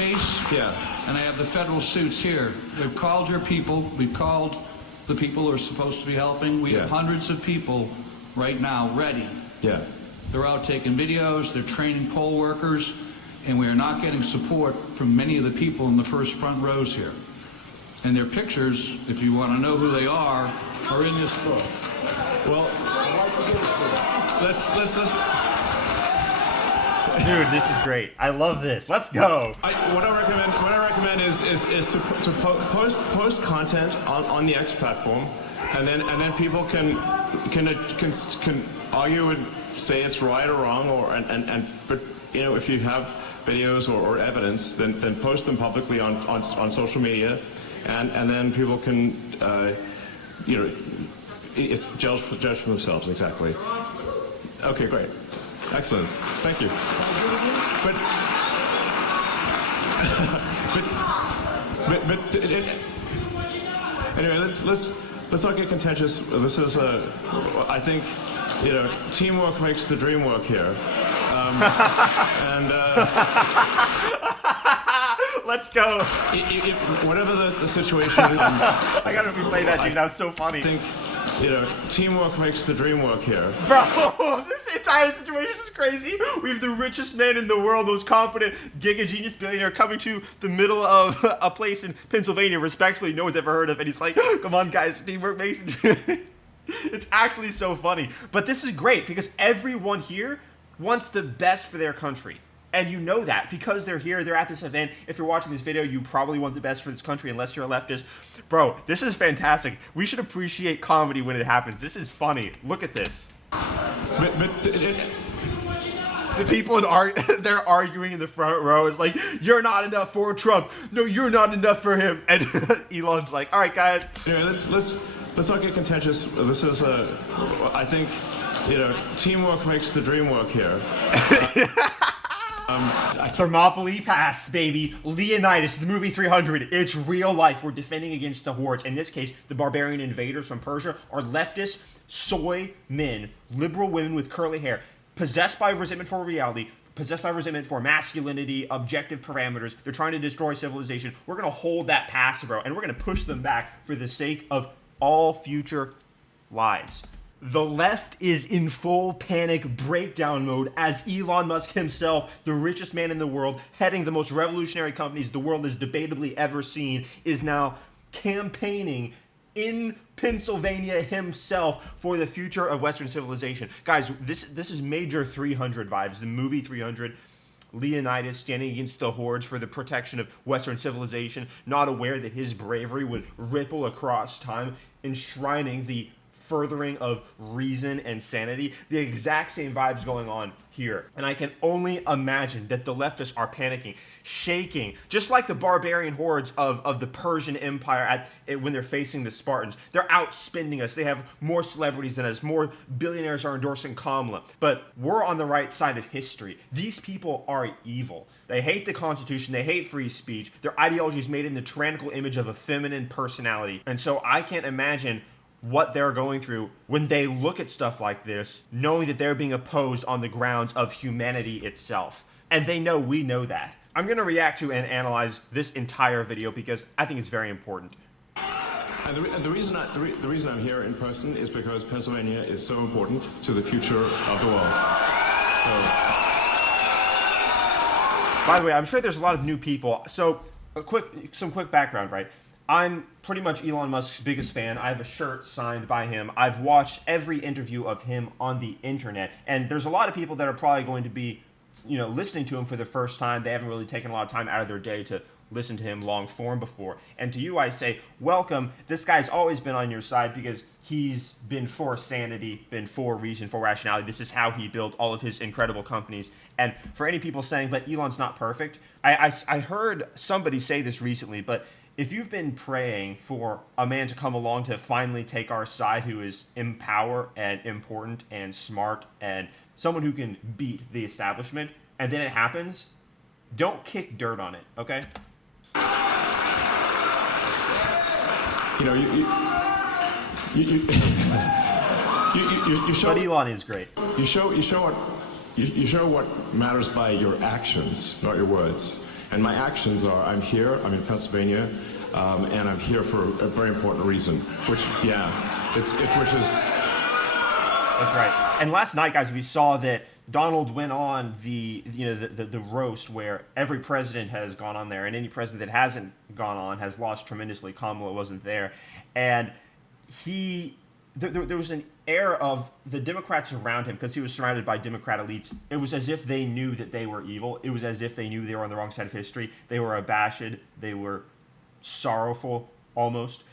case. Yeah. And I have the federal suits here. We've called your people. We've called the people who are supposed to be helping. We have hundreds of people right now ready. Yeah. They're out taking videos. They're training poll workers. And we are not getting support from many of the people in the first front rows here. And their pictures, if you want to know who they are in this book. Well, let's. Dude, this is great. I love this. Let's go. What I recommend is to post content on the X platform, and then people can argue and say it's right or wrong, but you know, if you have videos or evidence, then post them publicly on social media, and then people can you know, judge for themselves. Exactly. Okay, great. Excellent. Thank you. But anyway, let's not get contentious. This is I think, you know, teamwork makes the dream work here. Let's go. Whatever the situation. I gotta replay that, dude. That was so funny. I think, you know, teamwork makes the dream work here. Bro, this entire situation is crazy. We have the richest man in the world, most confident giga genius billionaire coming to the middle of a place in Pennsylvania, respectfully no one's ever heard of, and he's like, come on guys, teamwork makes the dream. It's actually so funny. But this is great because everyone here wants the best for their country. And you know that because they're here, they're at this event. If you're watching this video, you probably want the best for this country unless you're a leftist. Bro, this is fantastic. We should appreciate comedy when it happens. This is funny. Look at this. The people they're arguing in the front row. It's like, you're not enough for Trump. No, you're not enough for him. And Elon's like, all right, guys. Yeah, let's not get contentious. This is I think, you know, teamwork makes the dream work here. Thermopylae Pass, baby. Leonidas, the movie 300. It's real life. We're defending against the hordes. In this case, the barbarian invaders from Persia are leftist soy men, liberal women with curly hair, possessed by resentment for reality, possessed by resentment for masculinity, objective parameters. They're trying to destroy civilization. We're going to hold that pass, bro, and we're going to push them back for the sake of all future lives. The left is in full panic breakdown mode as Elon Musk himself, the richest man in the world, heading the most revolutionary companies the world has debatably ever seen, is now campaigning in Pennsylvania himself for the future of Western civilization. Guys, this is major 300 vibes. The movie 300, Leonidas standing against the hordes for the protection of Western civilization, not aware that his bravery would ripple across time, enshrining the furthering of reason and sanity. The exact same vibes going on here. And I can only imagine that the leftists are panicking, shaking, just like the barbarian hordes of the Persian Empire when they're facing the Spartans. They're outspending us. They have more celebrities than us. More billionaires are endorsing Kamala. But we're on the right side of history. These people are evil. They hate the Constitution. They hate free speech. Their ideology is made in the tyrannical image of a feminine personality. And so I can't imagine what they're going through when they look at stuff like this, knowing that they're being opposed on the grounds of humanity itself. And they know we know that. I'm going to react to and analyze this entire video because I think it's very important. And the reason I'm here in person is because Pennsylvania is so important to the future of the world. By the way, I'm sure there's a lot of new people. So some quick background, right? I'm pretty much Elon Musk's biggest fan. I have a shirt signed by him. I've watched every interview of him on the internet. And there's a lot of people that are probably going to be, you know, listening to him for the first time. They haven't really taken a lot of time out of their day to listen to him long form before. And to you, I say, welcome. This guy's always been on your side because he's been for sanity, been for reason, for rationality. This is how he built all of his incredible companies. And for any people saying, but Elon's not perfect, I heard somebody say this recently, but if you've been praying for a man to come along to finally take our side who is in power and important and smart and someone who can beat the establishment, and then it happens, don't kick dirt on it, okay? You know, you show. But Elon is great. You show what matters by your actions, not your words. And my actions are, I'm here, I'm in Pennsylvania, and I'm here for a very important reason, which, which is... That's right. And last night, guys, we saw that Donald went on the roast where every president has gone on there, and any president that hasn't gone on has lost tremendously. Kamala wasn't there, and there was an air of the Democrats around him, because he was surrounded by Democrat elites. It was as if they knew that they were evil. It was as if they knew they were on the wrong side of history. They were abashed. They were sorrowful, almost,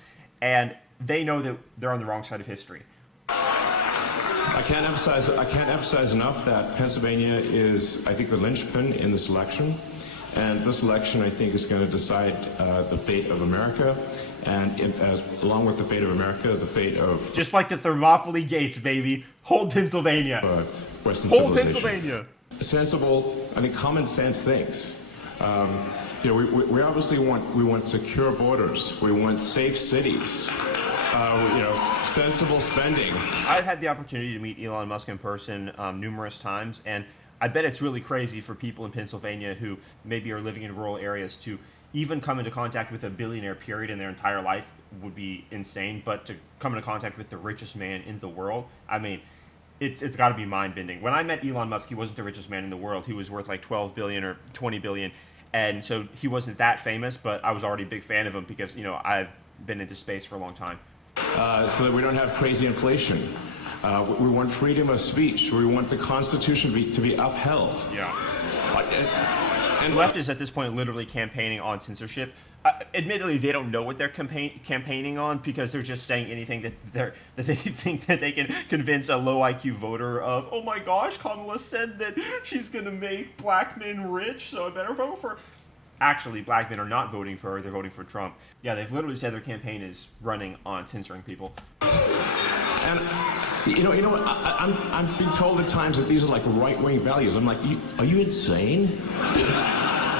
and they know that they're on the wrong side of history. I can't emphasize enough that Pennsylvania is, I think, the linchpin in this election. And this election, I think, is going to decide the fate of America. And along with the fate of America, the fate of... Just like the Thermopylae Gates, baby. Hold Pennsylvania. Western Hold civilization. Pennsylvania. Sensible, I think, common sense things. We obviously want secure borders. We want safe cities. Sensible spending. I've had the opportunity to meet Elon Musk in person numerous times, and I bet it's really crazy for people in Pennsylvania who maybe are living in rural areas to even come into contact with a billionaire, period, in their entire life would be insane. But to come into contact with the richest man in the world, I mean, it's got to be mind-bending. When I met Elon Musk, he wasn't the richest man in the world. He was worth like 12 billion or 20 billion, and so he wasn't that famous, but I was already a big fan of him because, I've been into space for a long time. So that we don't have crazy inflation. We want freedom of speech. We want the Constitution to be upheld. Yeah. And leftists at this point literally campaigning on censorship. Admittedly, they don't know what they're campaigning on, because they're just saying anything that they think that they can convince a low IQ voter of. Oh my gosh, Kamala said that she's gonna make black men rich, so I better vote for her. Actually, black men are not voting for her, they're voting for Trump. Yeah, they've literally said their campaign is running on censoring people. And you know what? I'm being told at times that these are like right-wing values. I'm like, are you insane?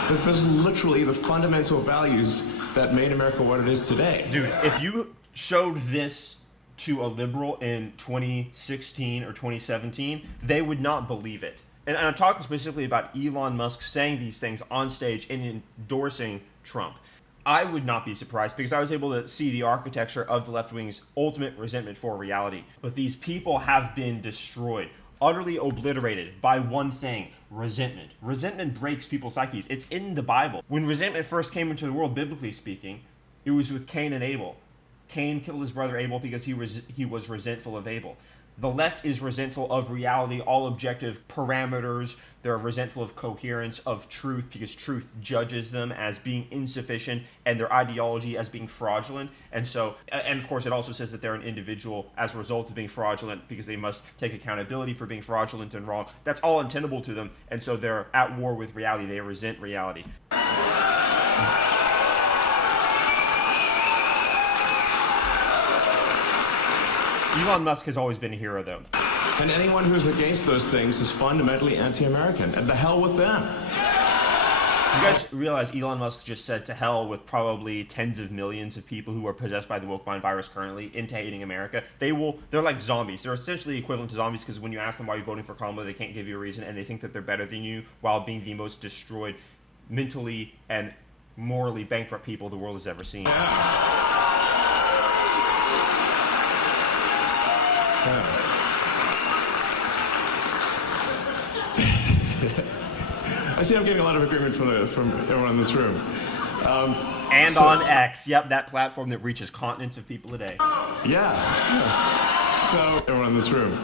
This is literally the fundamental values that made America what it is today. Dude, if you showed this to a liberal in 2016 or 2017, they would not believe it. And I'm talking specifically about Elon Musk saying these things on stage and endorsing Trump. I would not be surprised, because I was able to see the architecture of the left wing's ultimate resentment for reality. But these people have been destroyed, utterly obliterated by one thing: resentment. Resentment breaks people's psyches. It's in the Bible. When resentment first came into the world, biblically speaking, it was with Cain and Abel. Cain killed his brother Abel because he was resentful of Abel. The left is resentful of reality, all objective parameters. They're resentful of coherence, of truth, because truth judges them as being insufficient, and their ideology as being fraudulent. And of course, it also says that they're an individual as a result of being fraudulent, because they must take accountability for being fraudulent and wrong. That's all untenable to them, and so they're at war with reality. They resent reality. Elon Musk has always been a hero, though. And anyone who's against those things is fundamentally anti-American. And the hell with them. You guys realize Elon Musk just said to hell with probably tens of millions of people who are possessed by the woke mind virus currently into hating America? They're like zombies. They're essentially equivalent to zombies, because when you ask them why you're voting for Kamala, they can't give you a reason, and they think that they're better than you while being the most destroyed, mentally and morally bankrupt people the world has ever seen. I see I'm getting a lot of agreement from everyone in this room. On X, yep, that platform that reaches continents of people a day. Yeah. So everyone in this room.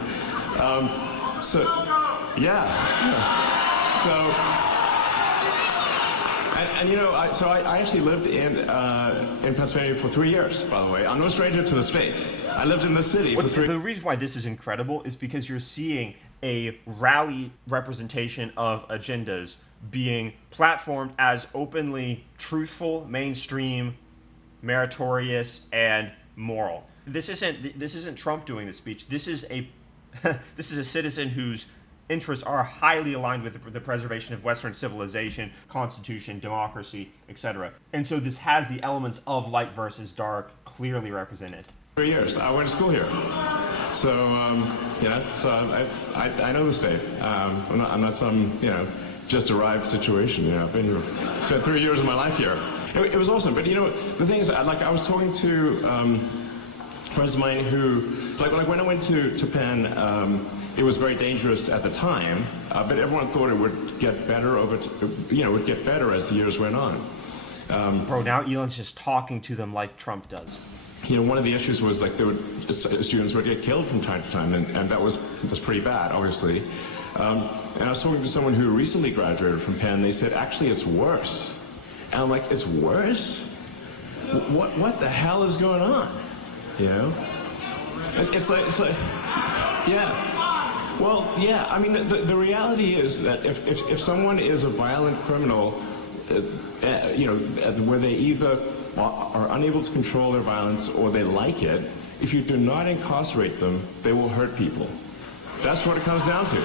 I actually lived in Pennsylvania for 3 years, by the way. I'm no stranger to the state. I lived in the city for 3 years. The reason why this is incredible is because you're seeing a rally representation of agendas being platformed as openly truthful, mainstream, meritorious, and moral. This isn't Trump doing the speech. This is a citizen whose interests are highly aligned with the preservation of Western civilization, constitution, democracy, etc. And so this has the elements of light versus dark clearly represented. 3 years. I went to school here. So, I know the state. I'm not some, just arrived situation. You know, I've been here, spent 3 years of my life here. It was awesome. But you know, the thing is, like I was talking to friends of mine who, like when I went to Penn, it was very dangerous at the time, but everyone thought it would get better would get better as the years went on. Bro, now Elon's just talking to them like Trump does. You know, one of the issues was like students would get killed from time to time, and that's pretty bad, obviously. And I was talking to someone who recently graduated from Penn. They said, actually, it's worse. And I'm like, it's worse? What the hell is going on? You know? It's like, yeah. Well, yeah. I mean, the reality is that if someone is a violent criminal, where they either are unable to control their violence or they like it, if you do not incarcerate them, they will hurt people. That's what it comes down to.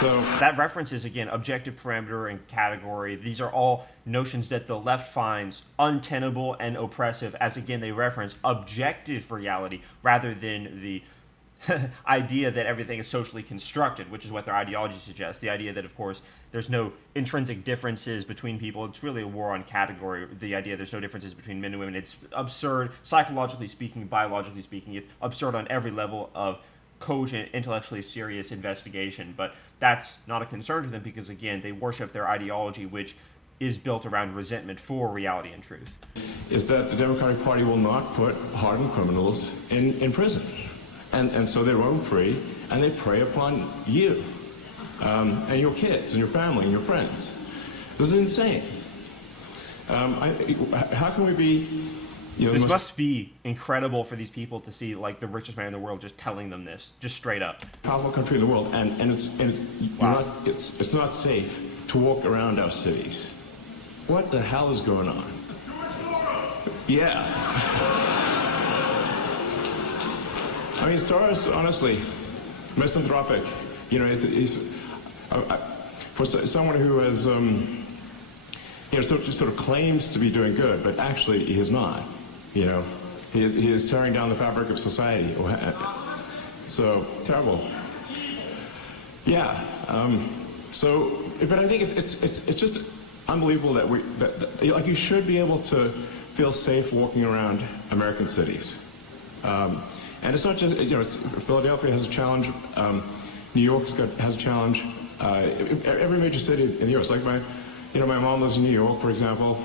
So that references, again, objective parameter and category. These are all notions that the left finds untenable and oppressive, as, again, they reference objective reality rather than the idea that everything is socially constructed, which is what their ideology suggests. The idea that, of course, there's no intrinsic differences between people. It's really a war on category. The idea there's no differences between men and women. It's absurd, psychologically speaking, biologically speaking. It's absurd on every level of cogent, intellectually serious investigation. But that's not a concern to them because, again, they worship their ideology, which is built around resentment for reality and truth. Is that the Democratic Party will not put hardened criminals in prison. And so they roam free, and they prey upon you, and your kids, and your family, and your friends. This is insane. How can we be... This must be incredible for these people to see, like, the richest man in the world just telling them this, just straight up. Powerful country in the world, and it's not safe to walk around our cities. What the hell is going on? Yeah. I mean, Soros, honestly, misanthropic. You know, he's for someone who has, sort of claims to be doing good, but actually he is not. You know, he is tearing down the fabric of society. So terrible. Yeah. But I think it's just unbelievable that like you should be able to feel safe walking around American cities. And it's not just, Philadelphia has a challenge, New York has a challenge, every major city in the U.S. Like my mom lives in New York, for example.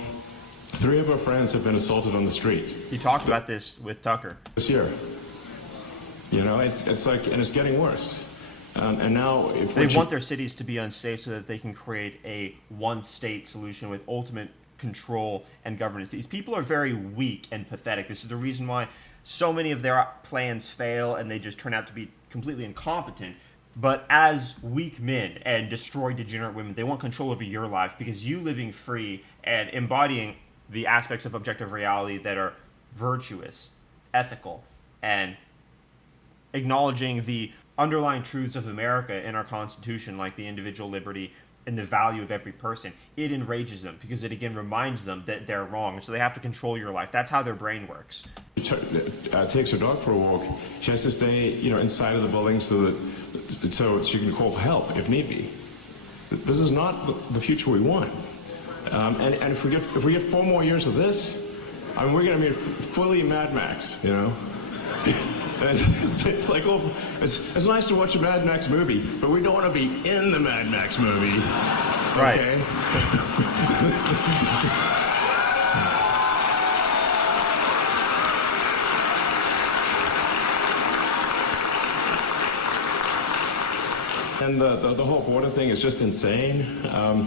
3 of her friends have been assaulted on the street. You talked about this with Tucker. This year. You know, it's like, and it's getting worse. And now... They want their cities to be unsafe so that they can create a one-state solution with ultimate control and governance. These people are very weak and pathetic. This is the reason why so many of their plans fail and they just turn out to be completely incompetent. But as weak men and destroyed degenerate women, they want control over your life because you living free and embodying the aspects of objective reality that are virtuous, ethical, and acknowledging the underlying truths of America in our Constitution, like the individual liberty and the value of every person, it enrages them because it, again, reminds them that they're wrong. So they have to control your life. That's how their brain works. Takes her dog for a walk. She has to stay, inside of the building so she can call for help if need be. This is not the future we want. And if we get 4 more years of this, I mean, we're going to be fully Mad Max, And it's like, it's nice to watch a Mad Max movie, but we don't want to be in the Mad Max movie. Right. Okay? And the whole border thing is just insane. I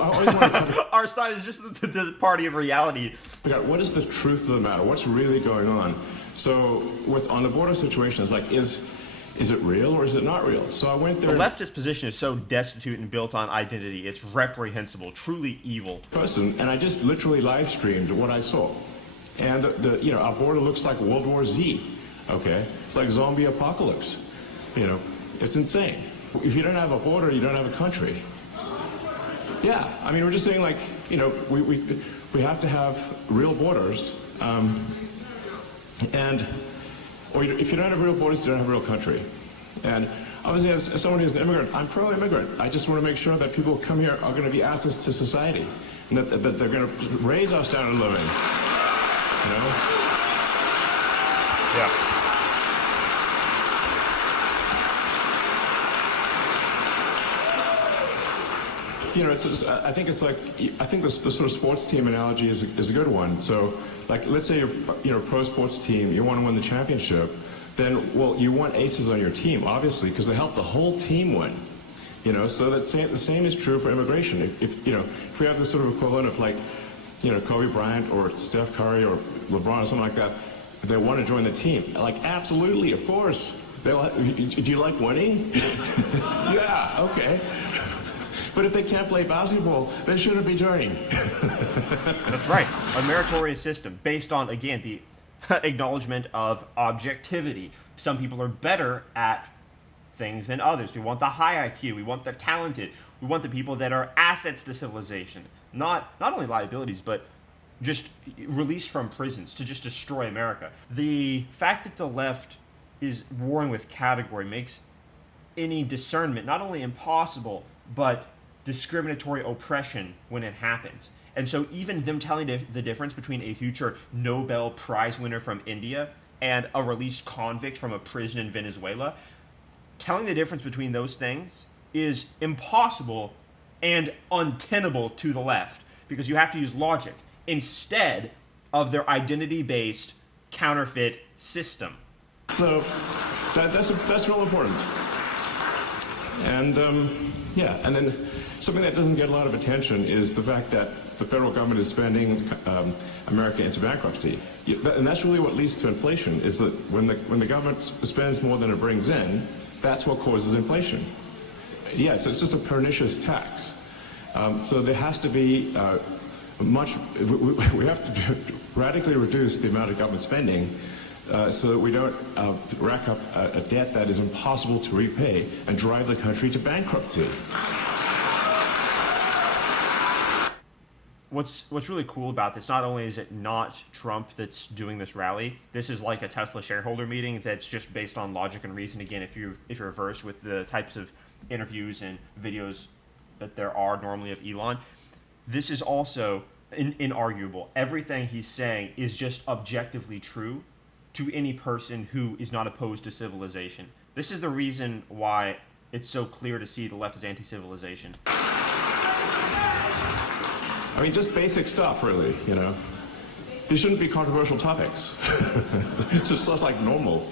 always want to Our side is just the party of reality. What is the truth of the matter? What's really going on? So, on the border situation, it's like, is it real or is it not real? So I went there. The leftist position is so destitute and built on identity. It's reprehensible, truly evil. And I just literally live streamed what I saw, and our border looks like World War Z. Okay, it's like zombie apocalypse. It's insane. If you don't have a border, you don't have a country. Yeah, I mean, we're just saying, like, we have to have real borders, or if you don't have real borders, you don't have a real country. And obviously, as someone who's an immigrant, I'm pro-immigrant. I just want to make sure that people who come here are going to be assets to society, and that they're going to raise our standard of living. You know? Yeah. You know, I think the sort of sports team analogy is a good one. So, like, let's say you're a pro sports team, you want to win the championship, then, well, you want aces on your team, obviously, because they help the whole team win. You know, so the same is true for immigration. If we have this sort of equivalent of, like, you know, Kobe Bryant or Steph Curry or LeBron or something like that, if they want to join the team, like, absolutely, of course. Do you like winning? Yeah, okay. But if they can't play basketball, they shouldn't be joining. That's right. A meritorious system based on, again, the acknowledgement of objectivity. Some people are better at things than others. We want the high IQ. We want the talented. We want the people that are assets to civilization. Not only liabilities, but just released from prisons to just destroy America. The fact that the left is warring with category makes any discernment not only impossible, but discriminatory oppression when it happens. And so even them telling the difference between a future Nobel Prize winner from India and a released convict from a prison in Venezuela, telling the difference between those things is impossible and untenable to the left, because you have to use logic instead of their identity-based counterfeit system. So that's real important. And yeah, and then something that doesn't get a lot of attention is the fact that the federal government is spending America into bankruptcy. And that's really what leads to inflation, is that when the government spends more than it brings in, that's what causes inflation. Yeah, so it's just a pernicious tax. So there has to be we have to radically reduce the amount of government spending so that we don't rack up a debt that is impossible to repay and drive the country to bankruptcy. What's really cool about this, not only is it not Trump that's doing this rally, this is like a Tesla shareholder meeting that's just based on logic and reason. Again, if you're versed with the types of interviews and videos that there are normally of Elon, this is also inarguable. Everything he's saying is just objectively true to any person who is not opposed to civilization. This is the reason why it's so clear to see the left is anti-civilization. I mean, just basic stuff, really, you know. These shouldn't be controversial topics. It's just like normal.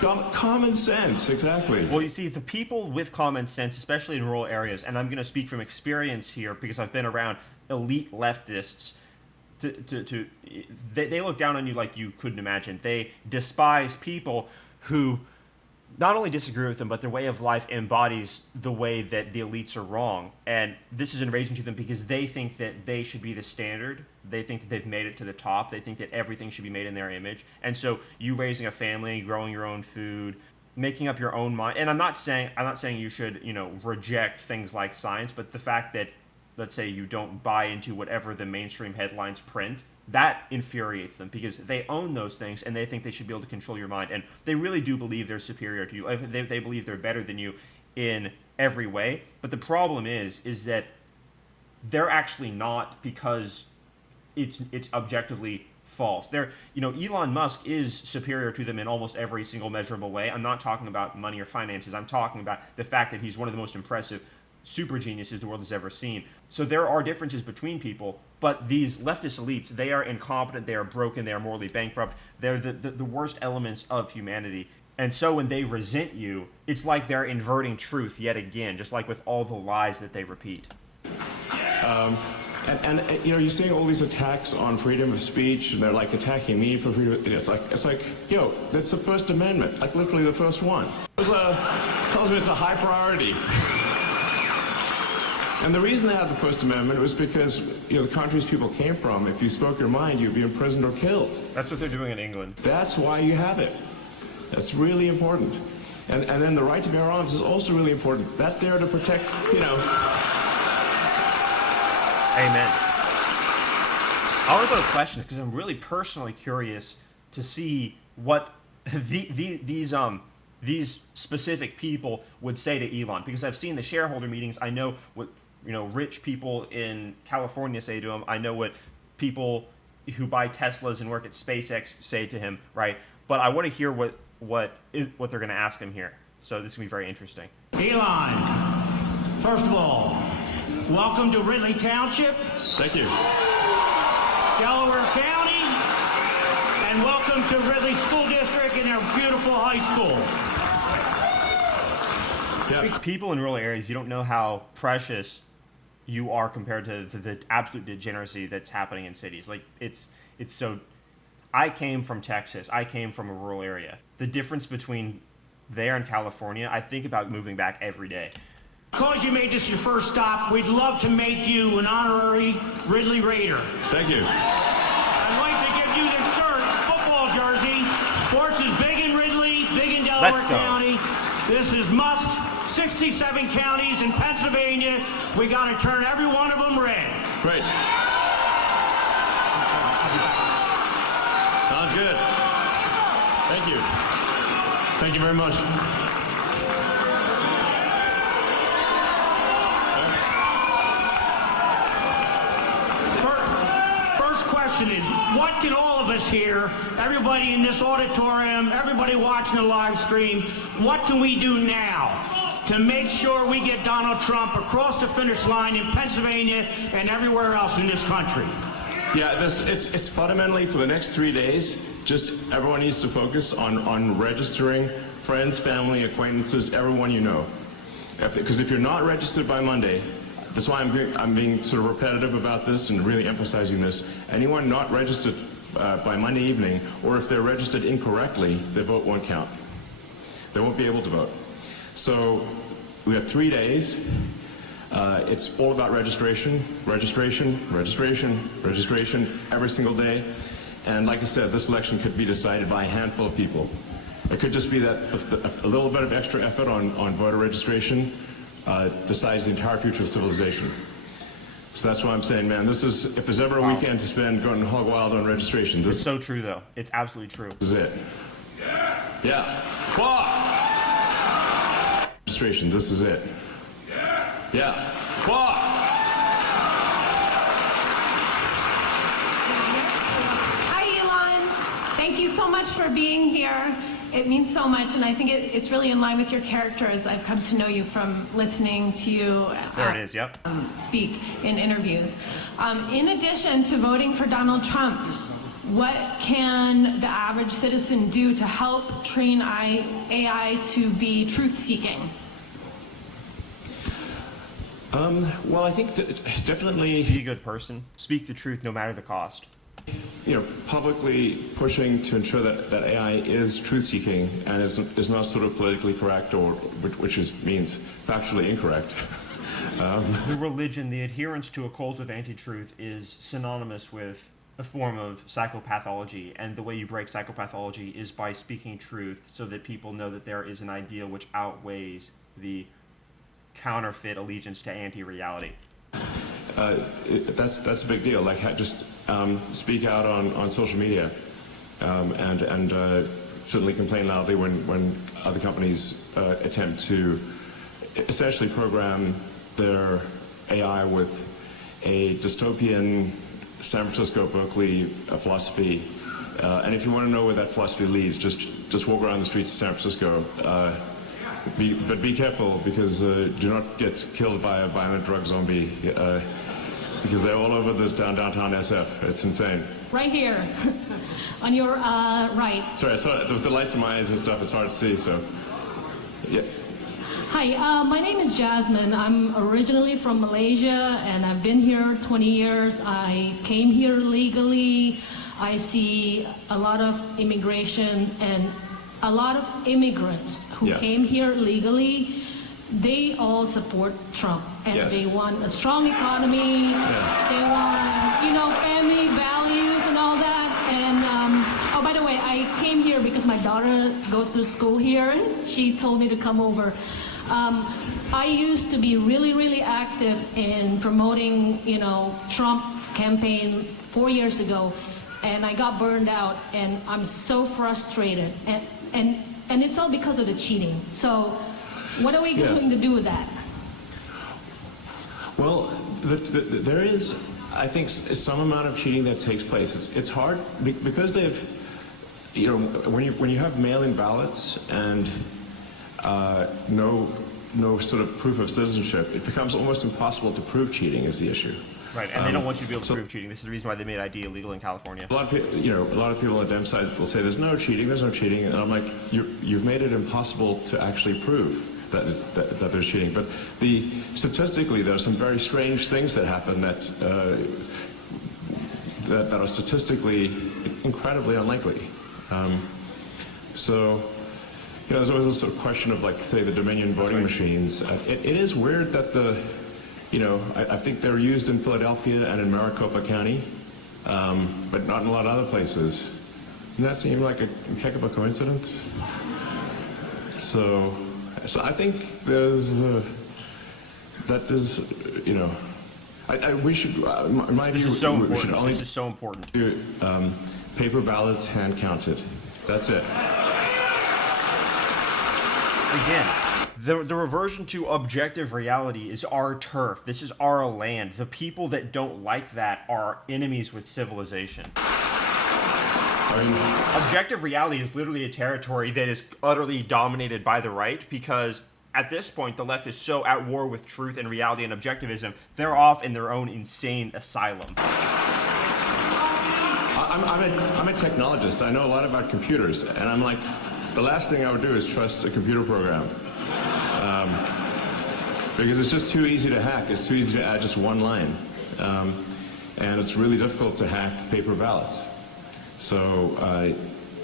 Common sense, exactly. Well, you see, the people with common sense, especially in rural areas, and I'm going to speak from experience here because I've been around elite leftists, they look down on you like you couldn't imagine. They despise people who not only disagree with them, but their way of life embodies the way that the elites are wrong. And this is enraging to them because they think that they should be the standard. They think that they've made it to the top. They think that everything should be made in their image. And so you raising a family, growing your own food, making up your own mind. And I'm not saying you should, reject things like science, but the fact that, let's say, you don't buy into whatever the mainstream headlines print, that infuriates them because they own those things and they think they should be able to control your mind. And they really do believe they're superior to you. They believe they're better than you in every way. But the problem is that they're actually not, because it's objectively false. Elon Musk is superior to them in almost every single measurable way. I'm not talking about money or finances. I'm talking about the fact that he's one of the most impressive super geniuses the world has ever seen. So there are differences between people, but these leftist elites, they are incompetent, they are broken, they are morally bankrupt, they're the worst elements of humanity. And so when they resent you, it's like they're inverting truth yet again, just like with all the lies that they repeat. And you're seeing all these attacks on freedom of speech, and they're like attacking me for freedom. It's like, that's the First Amendment, like literally the first one. Tells me it's a high priority. And the reason they had the First Amendment was because, the countries people came from, if you spoke your mind, you'd be imprisoned or killed. That's what they're doing in England. That's why you have it. That's really important. And then the right to bear arms is also really important. That's there to protect, Amen. I want to go to questions because I'm really personally curious to see what these these specific people would say to Elon, because I've seen the shareholder meetings. I know what rich people in California say to him. I know what people who buy Teslas and work at SpaceX say to him, right? But I want to hear what they're going to ask him here. So this is going to be very interesting. Elon, first of all, welcome to Ridley Township, Thank you. Delaware County, and welcome to Ridley School District and our beautiful high school. Yeah. People in rural areas, you don't know how precious you are compared to the absolute degeneracy that's happening in cities. Like it's so. I came from Texas. I came from a rural area. The difference between there and California, I think about moving back every day. Because you made this your first stop, we'd love to make you an honorary Ridley Raider. Thank you. I'd like to give you this shirt, football jersey. Sports is big in Ridley, big in Delaware Let's go. County. This is Musk's 67 counties in Pennsylvania. We got to turn every one of them red. Great. Sounds good. Thank you. Thank you very much. First question is, what can all of us here, everybody in this auditorium, everybody watching the live stream, what can we do now to make sure we get Donald Trump across the finish line in Pennsylvania and everywhere else in this country? Yeah, it's fundamentally for the next 3 days, just everyone needs to focus on registering friends, family, acquaintances, everyone you know. Because if you're not registered by Monday, that's why I'm being sort of repetitive about this and really emphasizing this. Anyone not registered by Monday evening, or if they're registered incorrectly, their vote won't count. They won't be able to vote. So we have 3 days. It's all about registration, registration, registration, registration every single day. And like I said, this election could be decided by a handful of people. It could just be that a little bit of extra effort on voter registration decides the entire future of civilization. So that's why I'm saying, man, this is, if there's ever a weekend to spend going hog wild on registration, It's this so true, though. It's absolutely true. is it. Yeah. Qua! Registration, this is it. Yeah. Qua! Hi, Elon. Thank you so much for being here. It means so much, and I think it's really in line with your character as I've come to know you from listening to you There it is, yep. speak in interviews. In addition to voting for Donald Trump, what can the average citizen do to help train AI to be truth-seeking? Well, I think definitely, Be a good person. Speak the truth no matter the cost. publicly pushing to ensure that AI is truth-seeking and is not sort of politically correct or which means factually incorrect. The religion, the adherence to a cult of anti-truth is synonymous with a form of psychopathology, and the way you break psychopathology is by speaking truth so that people know that there is an ideal which outweighs the counterfeit allegiance to anti-reality. That's a big deal. Like, just speak out on social media, and certainly complain loudly when other companies attempt to essentially program their AI with a dystopian San Francisco, Berkeley philosophy. And if you want to know where that philosophy leads, just walk around the streets of San Francisco. But be careful, because do not get killed by a violent drug zombie, because they're all over this downtown SF. It's insane. Right here, on your right. Sorry, with the lights in my eyes and stuff, it's hard to see, so, yeah. Hi, my name is Jasmine. I'm originally from Malaysia, and I've been here 20 years. I came here legally. I see a lot of immigration and a lot of immigrants who Yeah. came here legally. They all support Trump, and Yes. they want a strong economy. Yeah. They want, family values and all that. And oh, by the way, I came here because my daughter goes to school here, and she told me to come over. I used to be really, really active in promoting, Trump campaign 4 years ago, and I got burned out, and I'm so frustrated. And and it's all because of the cheating. So what are we going to do with that? Well, there is, I think, some amount of cheating that takes place. It's hard because they've, you know, when you have mail-in ballots and no sort of proof of citizenship, it becomes almost impossible to prove cheating is the issue. Right, and they don't want you to be able to prove cheating. This is the reason why they made ID illegal in California. A lot of people on the Dem side will say there's no cheating, and I'm like, you've made it impossible to actually prove that there's cheating. But statistically, there are some very strange things that happen that are statistically incredibly unlikely. So, you know, there's always this sort of question of, like, say, the Dominion voting machines. It is weird that I think they're used in Philadelphia and in Maricopa County, but not in a lot of other places. Doesn't that seem like a heck of a coincidence? So I think there's we should, in my view, we should only do paper ballots hand counted. That's it. Again, the reversion to objective reality is our turf. This is our land. The people that don't like that are enemies with civilization. Objective reality is literally a territory that is utterly dominated by the right, because at this point the left is so at war with truth and reality and objectivism, they're off in their own insane asylum. I'm a technologist. I know a lot about computers, and I'm like, the last thing I would do is trust a computer program. Because it's just too easy to hack. It's too easy to add just one line. And it's really difficult to hack paper ballots. So,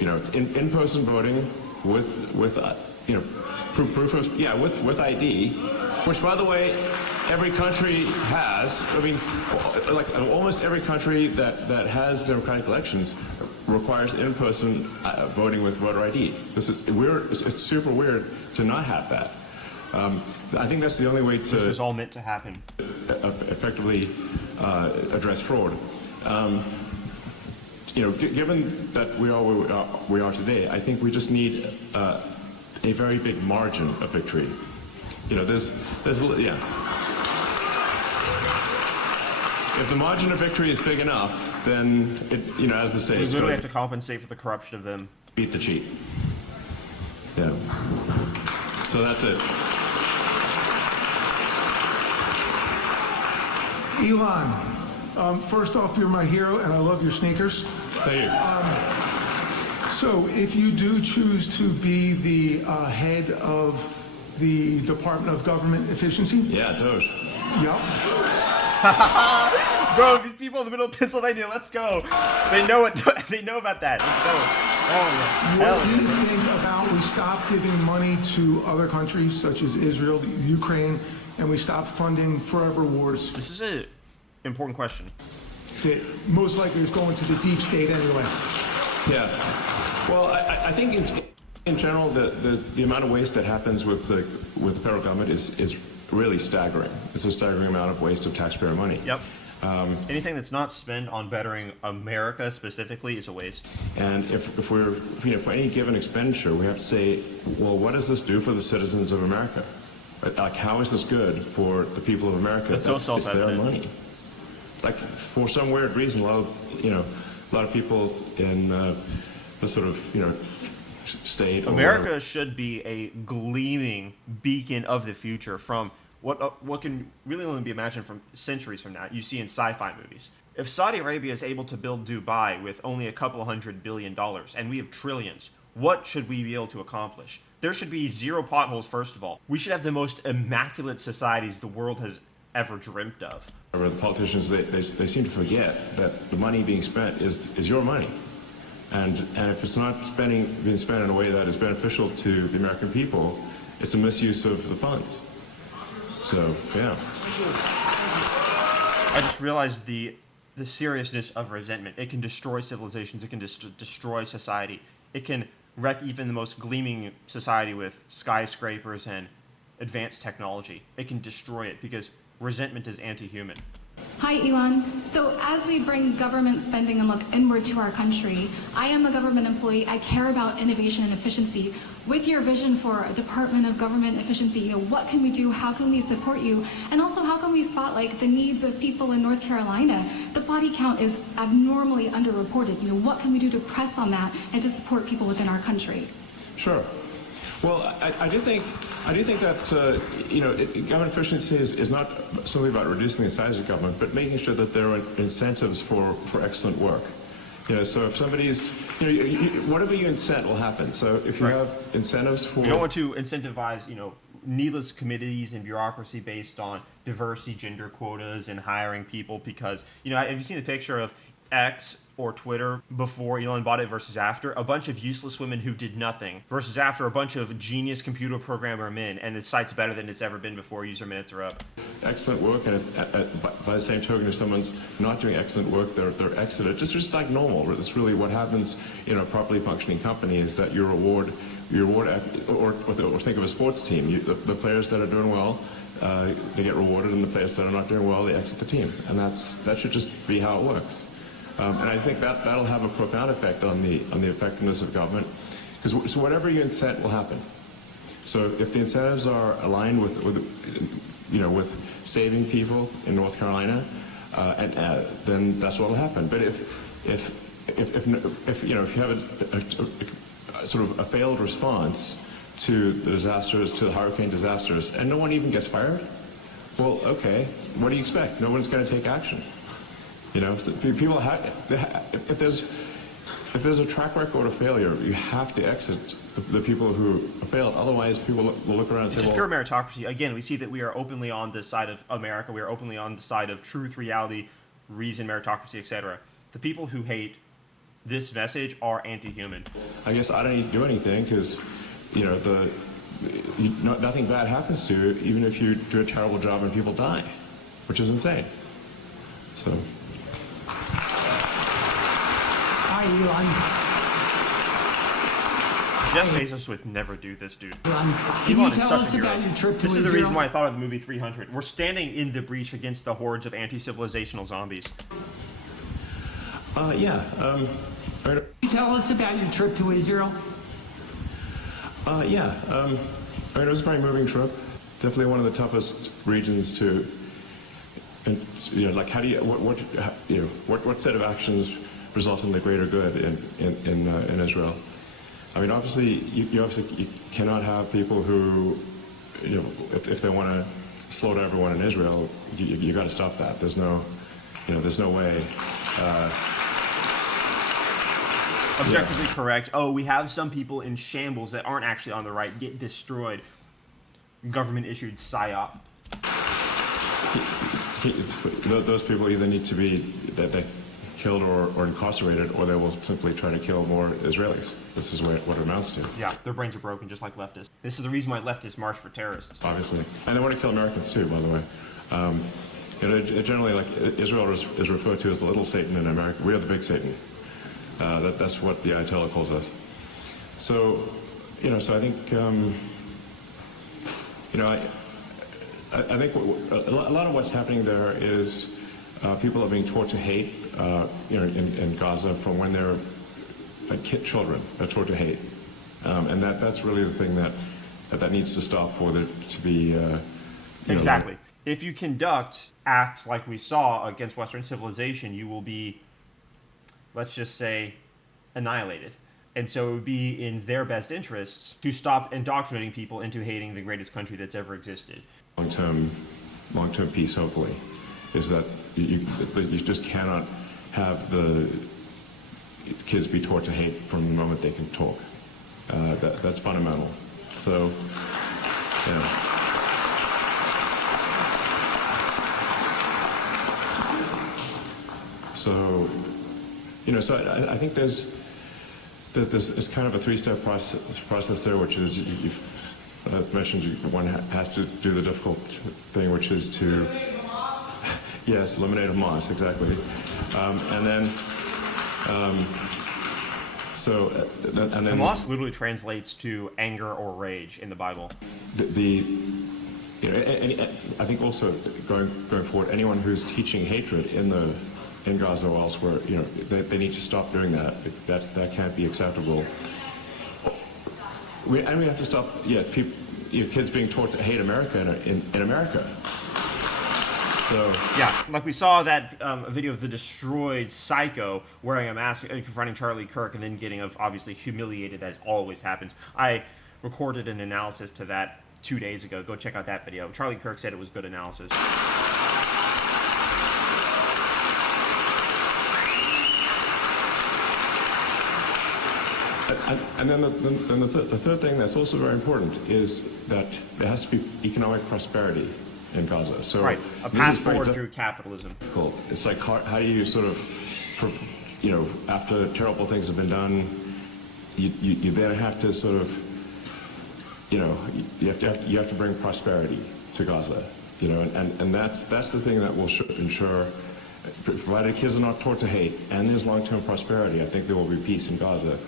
it's in-person voting with proof of, with ID, which, by the way, every country has. I mean, like almost every country that has democratic elections requires in-person voting with voter ID. This is weird. It's super weird to not have that. I think that's the only way to. This was all meant to happen. Effectively address fraud. Given that we are today, I think we just need a very big margin of victory. If the margin of victory is big enough, then as they say, we literally have to compensate for the corruption of them. Beat the cheat. Yeah. So that's it. Elon, first off, you're my hero, and I love your sneakers. Thank you. So if you do choose to be the head of the Department of Government Efficiency. Yeah, Doge. Yep. Bro, these people in the middle of Pennsylvania, let's go. They know it. They know about that. Let's go. What do you think about we stop giving money to other countries such as Israel, Ukraine, and we stop funding forever wars? This is an important question. That most likely is going to the deep state anyway. Yeah. Well, I think in general the amount of waste that happens with the federal government is really staggering. It's a staggering amount of waste of taxpayer money. Yep. Anything that's not spent on bettering America specifically is a waste. And if we're, for any given expenditure, we have to say, well, what does this do for the citizens of America? Like, how is this good for the people of America? It's their money. Like, for some weird reason, a lot of people in the sort of, state. America should be a gleaming beacon of the future from what can really only be imagined from centuries from now. You see in sci-fi movies. If Saudi Arabia is able to build Dubai with only a couple $100 billion, and we have trillions, what should we be able to accomplish? There should be zero potholes, first of all. We should have the most immaculate societies the world has ever dreamt of. The politicians, they seem to forget that the money being spent is your money. And if it's not being spent in a way that is beneficial to the American people, it's a misuse of the funds. So, yeah. I just realized the seriousness of resentment. It can destroy civilizations. It can destroy society. It can wreck even the most gleaming society with skyscrapers and advanced technology. It can destroy it because resentment is anti-human. Hi, Elon. So as we bring government spending and look inward to our country, I am a government employee. I care about innovation and efficiency. With your vision for a Department of Government Efficiency, what can we do? How can we support you? And also, how can we spot the needs of people in North Carolina? The body count is abnormally underreported. What can we do to press on that and to support people within our country? Sure. Well, I do think that government efficiency is not simply about reducing the size of government, but making sure that there are incentives for excellent work. So if somebody's, whatever you incent will happen. So if you have incentives for... You don't want to incentivize, needless committees and bureaucracy based on diversity, gender quotas, and hiring people because, have you seen the picture of X or Twitter before Elon bought it versus after? A bunch of useless women who did nothing versus after a bunch of genius computer programmer men, and the site's better than it's ever been before. User minutes are up. Excellent work, and by the same token, if someone's not doing excellent work, they're exited. Just like normal. It's really what happens in a properly functioning company is that you reward, or think of a sports team. The players that are doing well, they get rewarded, and the players that are not doing well, they exit the team. And that should just be how it works. And I think that'll have a profound effect on the effectiveness of government, because so whatever you incent will happen. So if the incentives are aligned with saving people in North Carolina, then that's what will happen. But if you have a sort of a failed response to the disasters, to the hurricane disasters, and no one even gets fired, well, okay, what do you expect? No one's going to take action. So people if there's a track record of failure, you have to exit the people who failed. Otherwise, people will look around and say, it's just pure meritocracy. Again, we see that we are openly on the side of America. We are openly on the side of truth, reality, reason, meritocracy, etc. The people who hate this message are anti-human. I guess I don't need to do anything because, nothing bad happens to you, even if you do a terrible job and people die, which is insane. So. Hi, Elon. Jeff Bezos would never do this, dude. Can you tell us about your trip to This is Israel? the reason why I thought of the movie 300. We're standing in the breach against the hordes of anti-civilizational zombies. Yeah. Can you tell us about your trip to Israel? Yeah. It was a very moving trip. Definitely one of the toughest regions to. And how do you what set of actions result in the greater good in Israel? I mean, obviously you cannot have people who, if they want to slaughter everyone in Israel, you got to stop that. There's no way. Objectively correct. Oh, we have some people in shambles that aren't actually on the right get destroyed. Government issued PSYOP. Those people either need to be killed or incarcerated, or they will simply try to kill more Israelis. This is what it amounts to. Yeah, their brains are broken, just like leftists. This is the reason why leftists march for terrorists. Obviously, and they want to kill Americans too, by the way. Generally, Israel is referred to as the little Satan in America. We are the big Satan. That's what the Ayatollah calls us. So, so I think, I think a lot of what's happening there is people are being taught to hate, in Gaza from when they're children. They're taught to hate, and that's really the thing that needs to stop for there to be. Exactly. If you conduct acts like we saw against Western civilization, you will be, let's just say, annihilated. And so it would be in their best interests to stop indoctrinating people into hating the greatest country that's ever existed. Long-term peace, hopefully, is that you just cannot have the kids be taught to hate from the moment they can talk. That's fundamental. So, yeah. So, so I think there's kind of a three-step process there, which is you've mentioned one has to do the difficult thing, which is to yes, eliminate Hamas, exactly, and then Hamas literally translates to anger or rage in the Bible. I think also going forward, anyone who's teaching hatred in Gaza or elsewhere, they need to stop doing that. That can't be acceptable. We have to stop, kids being taught to hate America in America. So yeah, like we saw that video of the destroyed psycho wearing a mask and confronting Charlie Kirk and then getting obviously humiliated, as always happens. I recorded an analysis to that 2 days ago. Go check out that video. Charlie Kirk said it was good analysis. And then the third thing that's also very important is that there has to be economic prosperity in Gaza. So right, a path forward through capitalism. Cool. It's like how do you sort of, after terrible things have been done, you then have to sort of, you have to bring prosperity to Gaza, and that's the thing that will ensure, provided kids are not taught to hate and there's long-term prosperity, I think there will be peace in Gaza.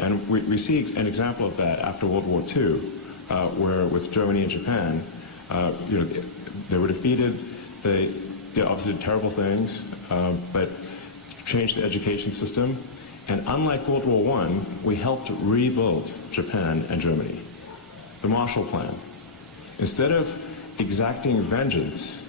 And we see an example of that after World War II, where with Germany and Japan, they were defeated. They obviously did terrible things, but changed the education system. And unlike World War I, we helped rebuild Japan and Germany. The Marshall Plan. Instead of exacting vengeance,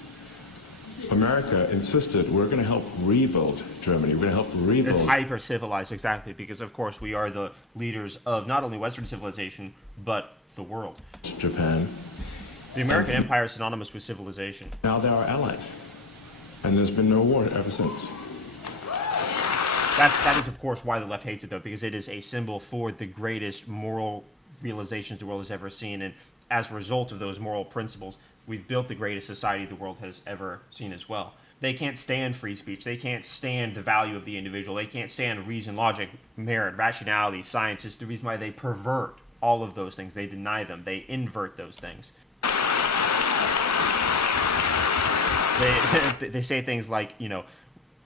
America insisted we're going to help rebuild Germany. We're going to help rebuild. It's hyper-civilized, exactly, because of course we are the leaders of not only Western civilization, but the world. Japan. The American Empire is synonymous with civilization. Now they're our allies. And there's been no war ever since. That is, of course, why the left hates it, though, because it is a symbol for the greatest moral realizations the world has ever seen. And as a result of those moral principles, we've built the greatest society the world has ever seen as well. They can't stand free speech. They can't stand the value of the individual. They can't stand reason, logic, merit, rationality, science. It's the reason why they pervert all of those things. They deny them. They invert those things. They say things like,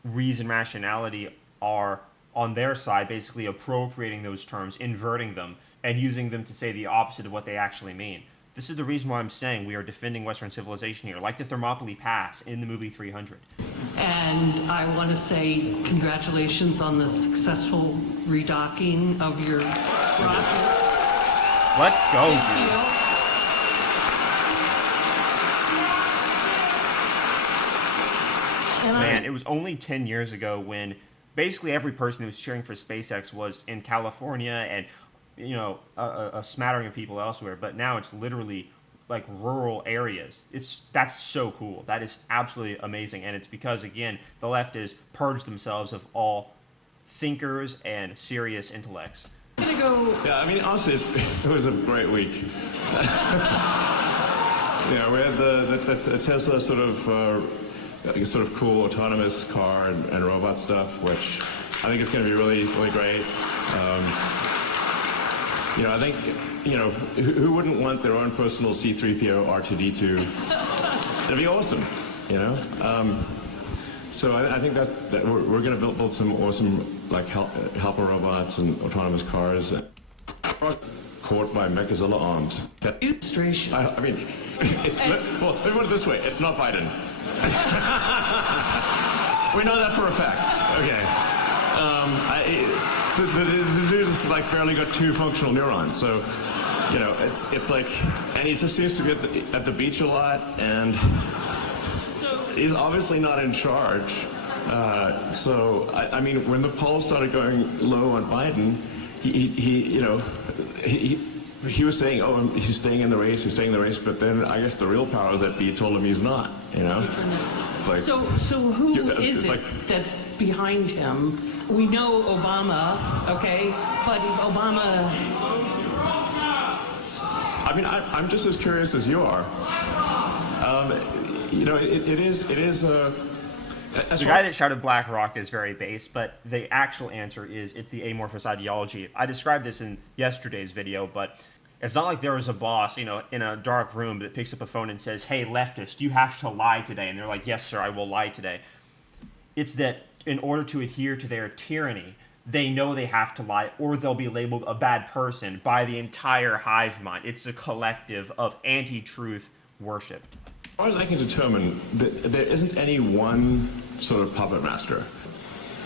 reason, rationality are on their side, basically appropriating those terms, inverting them, and using them to say the opposite of what they actually mean. This is the reason why I'm saying we are defending Western civilization here, like the Thermopylae Pass in the movie 300. And I want to say congratulations on the successful redocking of your rocket. Let's go, Thank dude. you. Man, it was only 10 years ago when basically every person who was cheering for SpaceX was in California and, a smattering of people elsewhere. But now it's literally like rural areas. That's so cool. That is absolutely amazing. And it's because, again, the left has purged themselves of all thinkers and serious intellects. I'm gonna go. Yeah, I mean, honestly, it was a great week. We had the Tesla sort of cool autonomous car and robot stuff, which I think is going to be really, really great. I think, who wouldn't want their own personal C-3PO R2-D2? That'd be awesome, So I think that we're going to build some awesome helper robots and autonomous cars. Caught by Mechazilla arms. Administration. I mean, well, let me put it this way: it's not Biden. We know that for a fact. Okay. The dude has barely got 2 functional neurons, so it's like, and he just seems to be at the beach a lot, and he's obviously not in charge. So I mean, when the polls started going low on Biden, he was saying, oh, he's staying in the race, but then I guess the real powers that be told him he's not, It's like, so who is it that's behind him? We know Obama, okay, but Obama... I mean, I'm just as curious as you are. It is The guy that shouted Black Rock is very base, but the actual answer is it's the amorphous ideology. I described this in yesterday's video, but it's not like there was a boss, in a dark room that picks up a phone and says, hey, leftist, you have to lie today. And they're like, yes, sir, I will lie today. It's that in order to adhere to their tyranny, they know they have to lie or they'll be labeled a bad person by the entire hive mind. It's a collective of anti-truth worship. far as I can determine, there isn't any one sort of puppet master.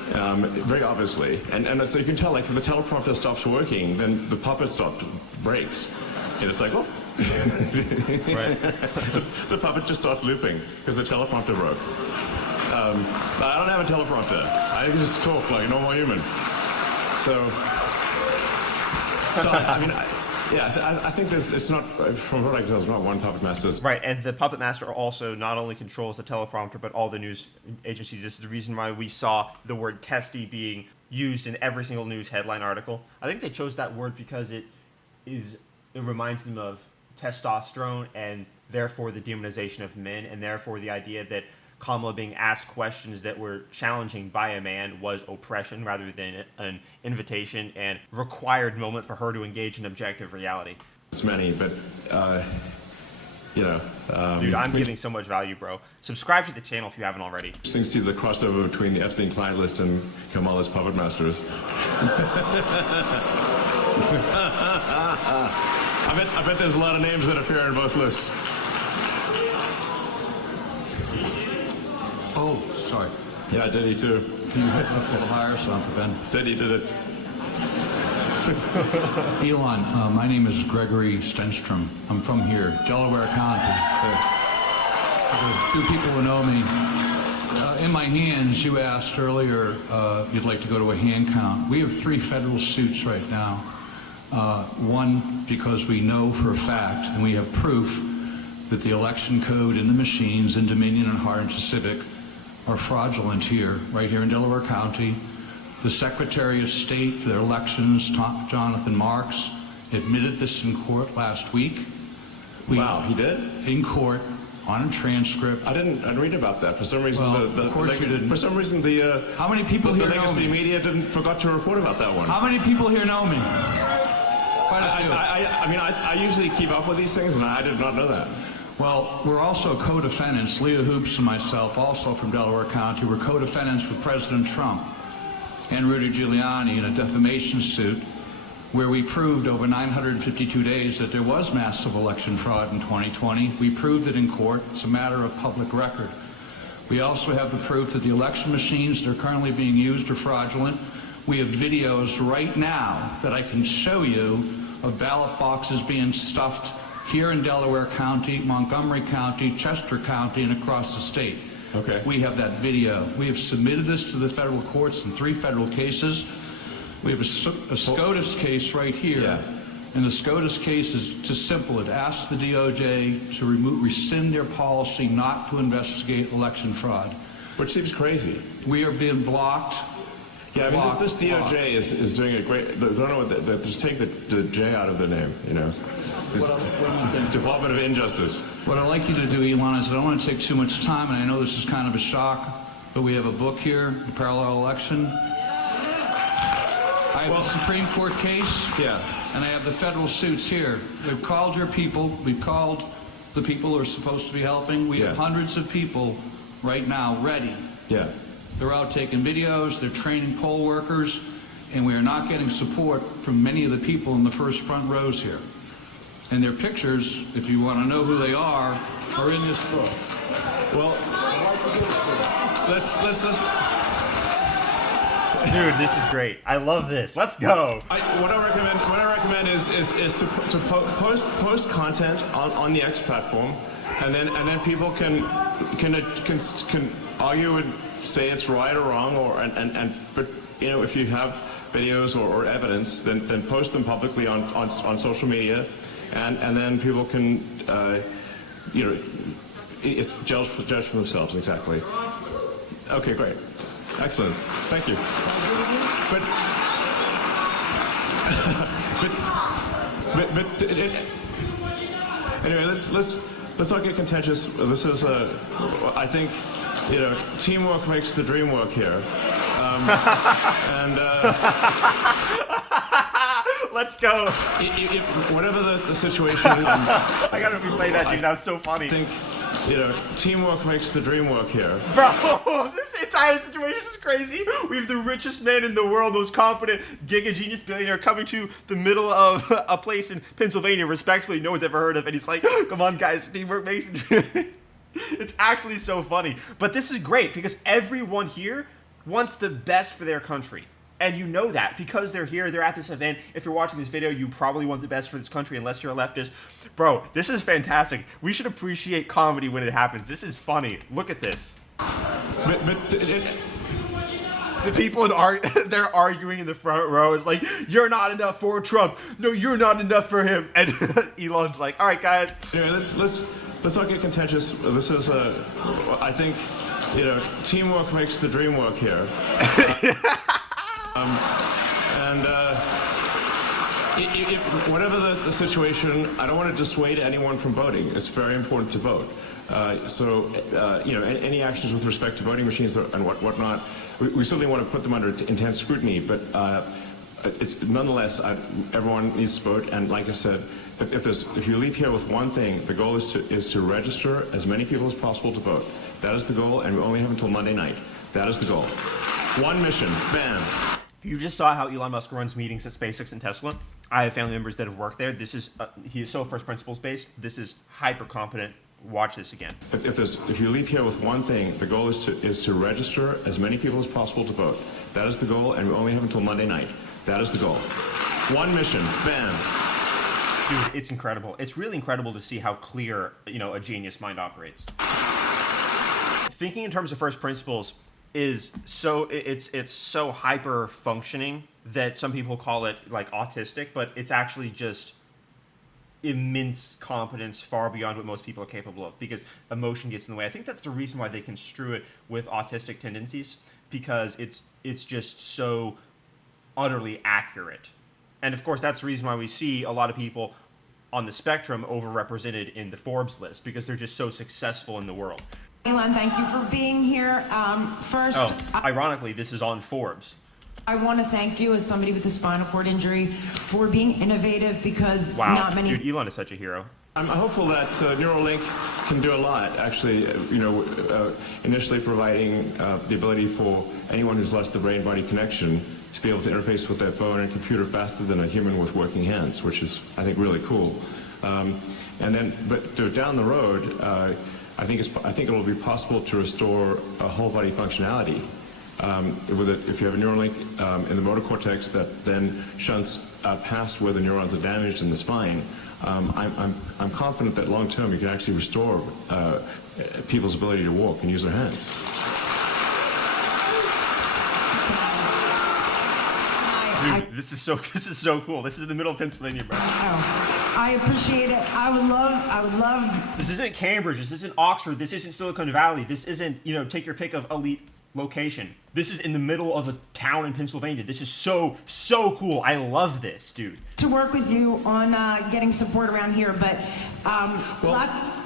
Very obviously, and so you can tell, like, if the teleprompter stops working, then the puppet breaks, and it's like, oh, Right. the puppet just starts looping because the teleprompter broke. I don't have a teleprompter. I can just talk like a normal human. So I mean, I think it's not, from what I can tell, it's not one puppet master. Right, and the puppet master also not only controls the teleprompter, but all the news agencies. This is the reason why we saw the word testy being used in every single news headline article. I think they chose that word because it reminds them of testosterone and therefore the demonization of men, and therefore the idea that Kamala being asked questions that were challenging by a man was oppression rather than an invitation and required moment for her to engage in objective reality. It's many, but Dude, I'm giving so much value, bro. Subscribe to the channel if you haven't already. Interesting to see the crossover between the Epstein client list and Kamala's puppet masters. I bet there's a lot of names that appear in both lists. Oh, sorry. Yeah, Denny too. Can you up a little higher so I'm to Ben? Denny did it. Elon, my name is Gregory Stenstrom. I'm from here, Delaware County. There are two people who know me. In my hands, you asked earlier if you'd like to go to a hand count. We have 3 federal suits right now. One, because we know for a fact, and we have proof, that the election code in the machines in Dominion and Hardin Pacific are fraudulent here, right here in Delaware County. The Secretary of State for their elections, Jonathan Marks, admitted this in court last week. Wow, he did? In court, on a transcript. I didn't read about that. For some reason, Well, of course you didn't. For some reason, the How many people the here know legacy me? media forgot to report about that one. How many people here know me? Quite a few. I usually keep up with these things, and I did not know that. Well, we're also co-defendants, Leah Hoops and myself, also from Delaware County. We're co-defendants with President Trump and Rudy Giuliani in a defamation suit where we proved over 952 days that there was massive election fraud in 2020. We proved it in court. It's a matter of public record. We also have the proof that the election machines that are currently being used are fraudulent. We have videos right now that I can show you of ballot boxes being stuffed here in Delaware County, Montgomery County, Chester County, and across the state. Okay. We have that video. We have submitted this to the federal courts in 3 federal cases. We have a SCOTUS case right here. Yeah. And the SCOTUS case is just simple. It asks the DOJ to rescind their policy not to investigate election fraud. Which seems crazy. We are being blocked. Yeah, I mean, blocked, this DOJ blocked. is doing a great. I don't know what just take the J out of the name. You know, Department of Injustice. What I'd like you to do, Elon, is I don't want to take too much time, and I know this is kind of a shock, but we have a book here, The Parallel Election. I have a Supreme Court case, Yeah. and I have the federal suits here. We've called your people. We've called the people who are supposed to be helping. We have Yeah. hundreds of people right now ready. Yeah. They're out taking videos. They're training poll workers, and we are not getting support from many of the people in the first front rows here. And their pictures, if you want to know who they are in this book. Well, let's. Dude, this is great. I love this. Let's go. What I recommend is to post content on the X platform, and then people can argue and say it's right or wrong, but you know, if you have videos or evidence, then post them publicly on social media, and then people can judge for themselves. Exactly. Okay, great. Excellent. Thank you. But anyway, let's not get contentious. This is I think, teamwork makes the dream work here. Let's go. Whatever the situation, I gotta replay that, dude. That was so funny. I think, teamwork makes the dream work here. Bro, this entire situation is crazy. We have the richest man in the world, most confident giga genius billionaire coming to the middle of a place in Pennsylvania, respectfully no one's ever heard of, and he's like, come on guys, teamwork makes the dream. It's actually so funny. But this is great because everyone here wants the best for their country. And you know that because they're here, they're at this event. If you're watching this video, you probably want the best for this country unless you're a leftist. Bro, this is fantastic. We should appreciate comedy when it happens. This is funny. Look at this. The people they're arguing in the front row. It's like, you're not enough for Trump. No, you're not enough for him. And Elon's like, all right, guys. Yeah, let's not get contentious. This is I think, teamwork makes the dream work here. Whatever the situation, I don't want to dissuade anyone from voting. It's very important to vote. Any actions with respect to voting machines and whatnot, we certainly want to put them under intense scrutiny. But it's nonetheless, everyone needs to vote. And like I said, if you leave here with one thing, the goal is to register as many people as possible to vote. That is the goal, and we only have until Monday night. That is the goal. One mission, bam. You just saw how Elon Musk runs meetings at SpaceX and Tesla. I have family members that have worked there. This is he is so first principles based. This is hyper competent. Watch this again. If you leave here with one thing, the goal is to register as many people as possible to vote. That is the goal, and we only have until Monday night. That is the goal. One mission, bam. Dude, it's incredible. It's really incredible to see how clear, a genius mind operates. Thinking in terms of first principles is it's so hyper functioning that some people call it like autistic, but it's actually just immense competence far beyond what most people are capable of because emotion gets in the way. I think that's the reason why they construe it with autistic tendencies, because it's just so utterly accurate. And of course, that's the reason why we see a lot of people on the spectrum overrepresented in the Forbes list, because they're just so successful in the world. Elon, thank you for being here. Ironically, this is on Forbes. I want to thank you as somebody with a spinal cord injury for being innovative because not many... Dude, Elon is such a hero. I'm hopeful that Neuralink can do a lot, actually, initially providing the ability for anyone who's lost the brain-body connection to be able to interface with their phone and computer faster than a human with working hands, which is, I think, really cool. But down the road, I think it will be possible to restore a whole body functionality. If you have a Neuralink in the motor cortex that then shunts past where the neurons are damaged in the spine, I'm confident that long term you can actually restore people's ability to walk and use their hands. Dude, this is so cool. This is in the middle of Pennsylvania, bro. I appreciate it. I would love. This isn't Cambridge. This isn't Oxford. This isn't Silicon Valley. This isn't, take your pick of elite location. This is in the middle of a town in Pennsylvania. This is so cool. I love this, dude. To work with you on getting support around here, but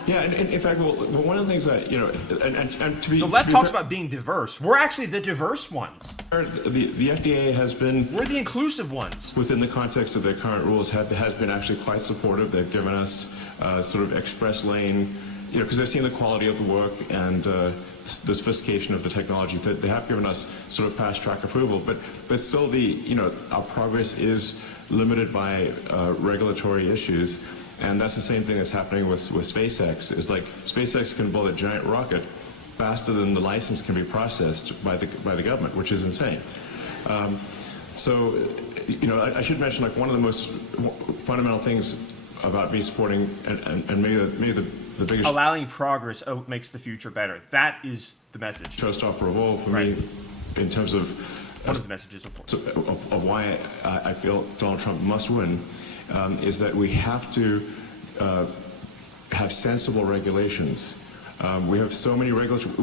in fact, one of the things that and to be the left talks about being diverse. We're actually the diverse ones. The FDA has been we're the inclusive ones within the context of their current rules has been actually quite supportive. They've given us sort of express lane, because they've seen the quality of the work and the sophistication of the technology. They have given us sort of fast track approval, but still our progress is limited by regulatory issues, and that's the same thing that's happening with SpaceX. Is like SpaceX can build a giant rocket faster than the license can be processed by the government, which is insane. I should mention, like, one of the most fundamental things about me supporting and maybe the biggest allowing progress makes the future better. That is the message. Showstopper of all for me, in terms of one of the messages of why I feel Donald Trump must win, is that we have to have sensible regulations. We have so many regulations.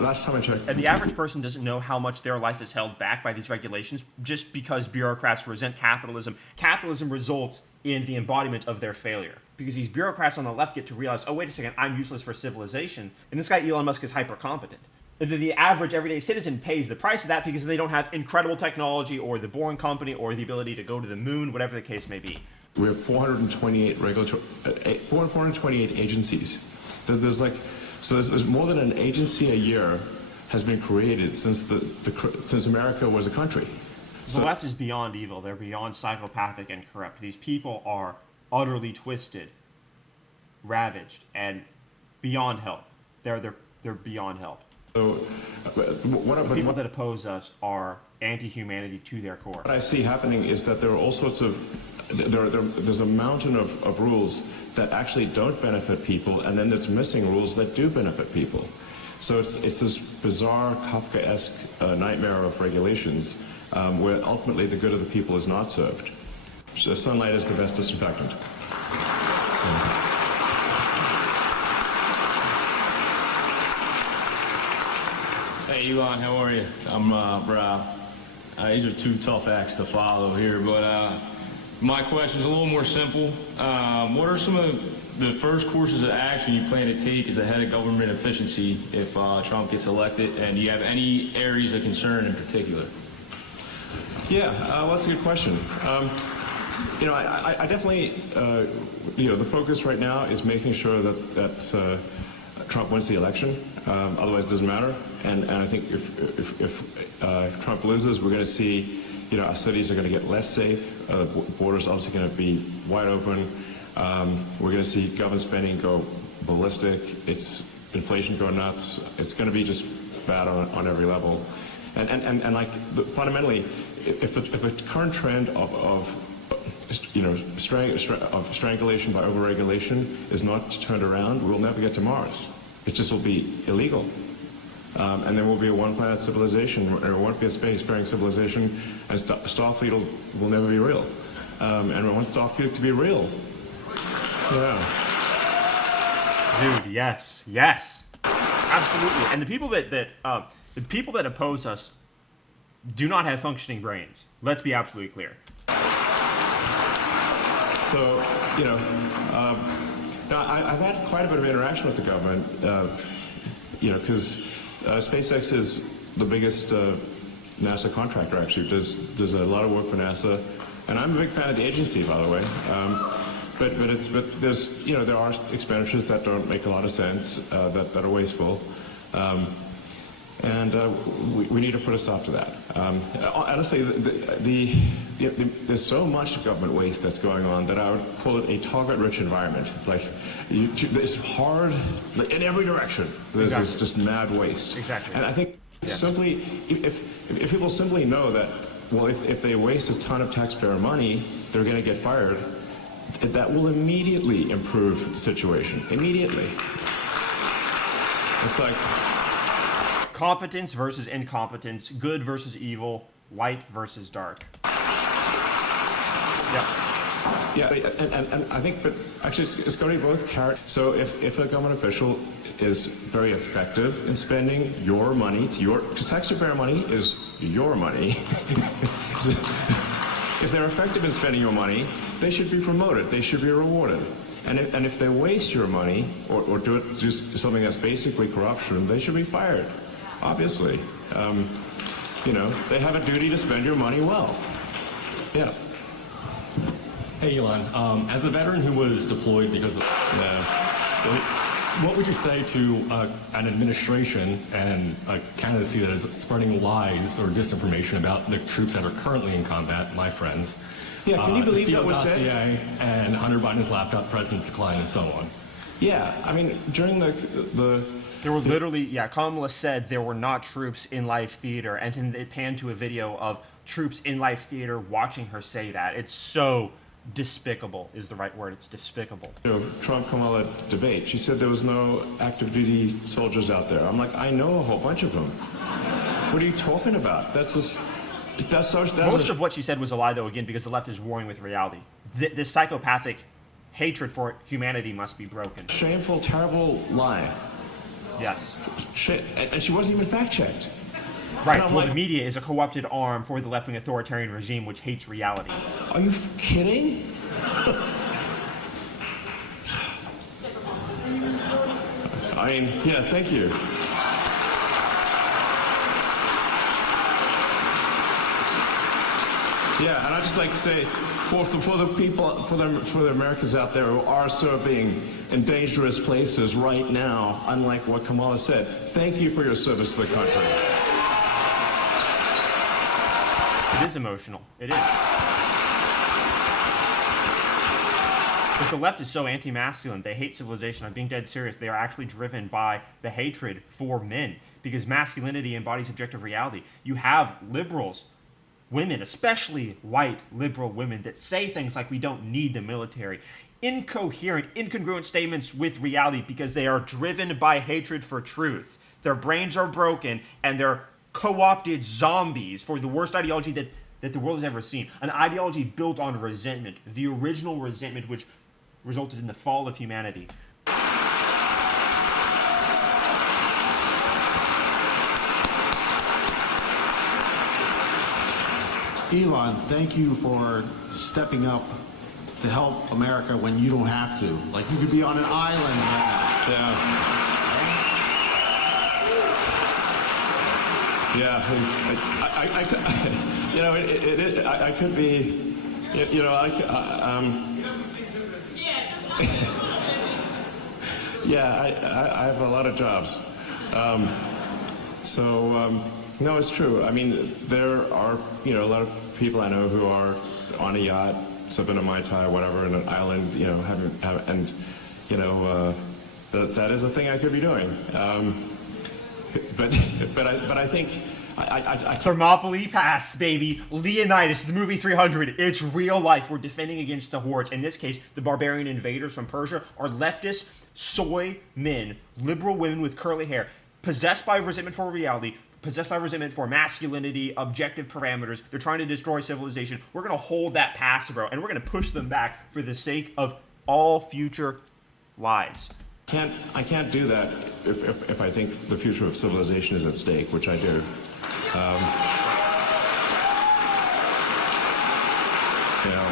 Last time I checked, and the average person doesn't know how much their life is held back by these regulations just because bureaucrats resent capitalism. Capitalism results in the embodiment of their failure, because these bureaucrats on the left get to realize, oh, wait a second, I'm useless for civilization, and this guy Elon Musk is hyper competent. And then the average everyday citizen pays the price of that because they don't have incredible technology or the Boring Company or the ability to go to the moon, whatever the case may be. We have 428 428 agencies. There's more than an agency a year has been created since America was a country. The left is beyond evil. They're beyond psychopathic and corrupt. These people are utterly twisted, ravaged, and beyond help. they're beyond help. So, The people that oppose us are anti-humanity to their core. what I see happening is that there are all sorts of there's a mountain of rules that actually don't benefit people, and then there's missing rules that do benefit people. So it's this bizarre Kafkaesque nightmare of regulations where ultimately the good of the people is not served. So sunlight is the best disinfectant. Hey Elon, how are you? I'm Bra. These are two tough acts to follow here, but my question is a little more simple. What are some of the first courses of action you plan to take as the head of government efficiency if Trump gets elected, and do you have any areas of concern in particular? Yeah, well, that's a good question. I definitely, the focus right now is making sure that Trump wins the election. Otherwise, it doesn't matter. And I think if Trump loses, we're going to see, our cities are going to get less safe. Borders obviously going to be wide open. We're going to see government spending go ballistic. It's inflation go nuts. It's going to be just bad on every level. And like fundamentally, if the current trend of strangulation by overregulation is not turned around, we'll never get to Mars. It just will be illegal. And there will be a one-planet civilization, or won't be a space-faring civilization, and Starfleet will never be real. And we want Starfleet to be real. Yeah. Dude, yes, absolutely. And the people that oppose us do not have functioning brains. Let's be absolutely clear. So, now I've had quite a bit of interaction with the government, because SpaceX is the biggest NASA contractor, actually. Does a lot of work for NASA, and I'm a big fan of the agency, by the way. But there's there are expenditures that don't make a lot of sense, that are wasteful, and we need to put a stop to that. Honestly, there's so much government waste that's going on that I would call it a target-rich environment. Like, it's hard in every direction. There's this just mad waste. Exactly. And I think simply, if people simply know that, well, if they waste a ton of taxpayer money, they're going to get fired, that will immediately improve the situation. Immediately. It's like competence versus incompetence, good versus evil, light versus dark. Yeah, and I think, but actually it's going to be both character. So if a government official is very effective in spending your money because taxpayer money is your money. If they're effective in spending your money, they should be promoted, they should be rewarded. And if they waste your money or do something that's basically corruption, they should be fired, obviously. They have a duty to spend your money well. Yeah. Hey Elon, as a veteran who was deployed because of so what would you say to an administration and a candidacy that is spreading lies or disinformation about the troops that are currently in combat, my friends? Yeah, can you believe that was said? Dossier and Hunter Biden's laptop, president's decline, and so on. Yeah, I mean, during the there were literally, Kamala said there were not troops in live theater, and then it panned to a video of troops in live theater watching her say that. It's so despicable is the right word. It's despicable. Trump-Kamala debate, she said there was no active duty soldiers out there. I'm like, I know a whole bunch of them. What are you talking about? Most of what she said was a lie, though, again, because the left is warring with reality. This psychopathic hatred for humanity must be broken. Shameful, terrible lie. Yes. Shit. And she wasn't even fact-checked. Right, well, the media is a co-opted arm for the left-wing authoritarian regime which hates reality. Are you kidding? I mean, yeah, thank you. Yeah, and I just like to say, for the people, for the Americans out there who are serving in dangerous places right now, unlike what Kamala said, thank you for your service to the country. It is emotional. It is. Like, the left is so anti-masculine. They hate civilization. I'm being dead serious. They are actually driven by the hatred for men because masculinity embodies objective reality. You have liberals, women, especially white liberal women, that say things like we don't need the military. Incoherent, incongruent statements with reality because they are driven by hatred for truth. Their brains are broken and they're co-opted zombies for the worst ideology that the world has ever seen. An ideology built on resentment, the original resentment which resulted in the fall of humanity. Elon, thank you for stepping up to help America when you don't have to. Like, you could be on an island right now. Yeah, you know, I could be, you know, yeah, I have a lot of jobs. No, it's true. I mean, there are, you know, a lot of people I know who are on a yacht, sipping a Mai Tai, whatever, in an island, you know, and, you know, that is a thing I could be doing. But I think Thermopylae Pass, baby. Leonidas, the movie 300. It's real life. We're defending against the hordes. In this case, the barbarian invaders from Persia are leftist soy men, liberal women with curly hair, possessed by resentment for reality, possessed by resentment for masculinity, objective parameters. They're trying to destroy civilization. We're going to hold that pass, bro, and we're going to push them back for the sake of all future lives. I can't do that if I think the future of civilization is at stake, which I do. You know.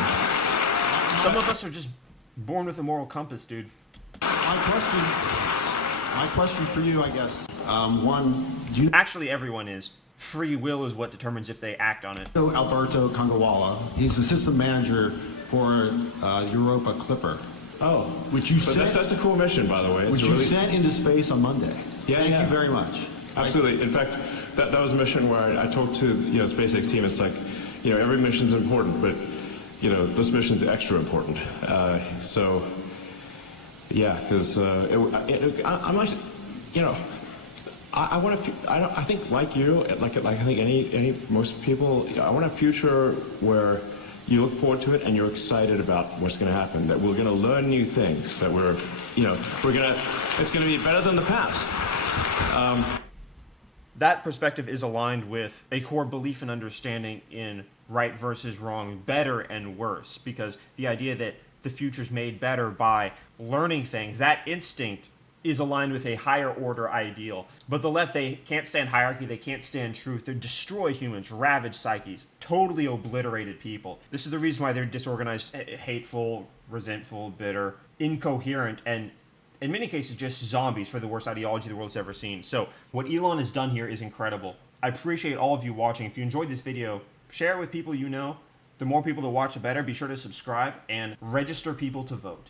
Some of us are just born with a moral compass, dude. My question for you, I guess, Actually, everyone is. Free will is what determines if they act on it. Alberto Kangawala, he's assistant manager for Europa Clipper. Oh, which you sent, that's a cool mission, by the way. Which you sent into space on Monday. Thank you very much. Absolutely. In fact, that was a mission where I talked to SpaceX team. It's like, you know, every mission's important, but you know, this mission's extra important. So, yeah, because I'm like, you know, I want to. I think like you, like I think most people, I want a future where you look forward to it and you're excited about what's going to happen, that we're going to learn new things, that it's going to be better than the past. That perspective is aligned with a core belief and understanding in right versus wrong, better and worse, because the idea that the future's made better by learning things, that instinct is aligned with a higher order ideal. But the left, they can't stand hierarchy, they can't stand truth, they destroy humans, ravage psyches, totally obliterated people. This is the reason why they're disorganized, hateful, resentful, bitter, incoherent, and in many cases just zombies for the worst ideology the world's ever seen. So what Elon has done here is incredible. I appreciate all of you watching. If you enjoyed this video, share it with people you know. The more people that watch, the better. Be sure to subscribe and register people to vote.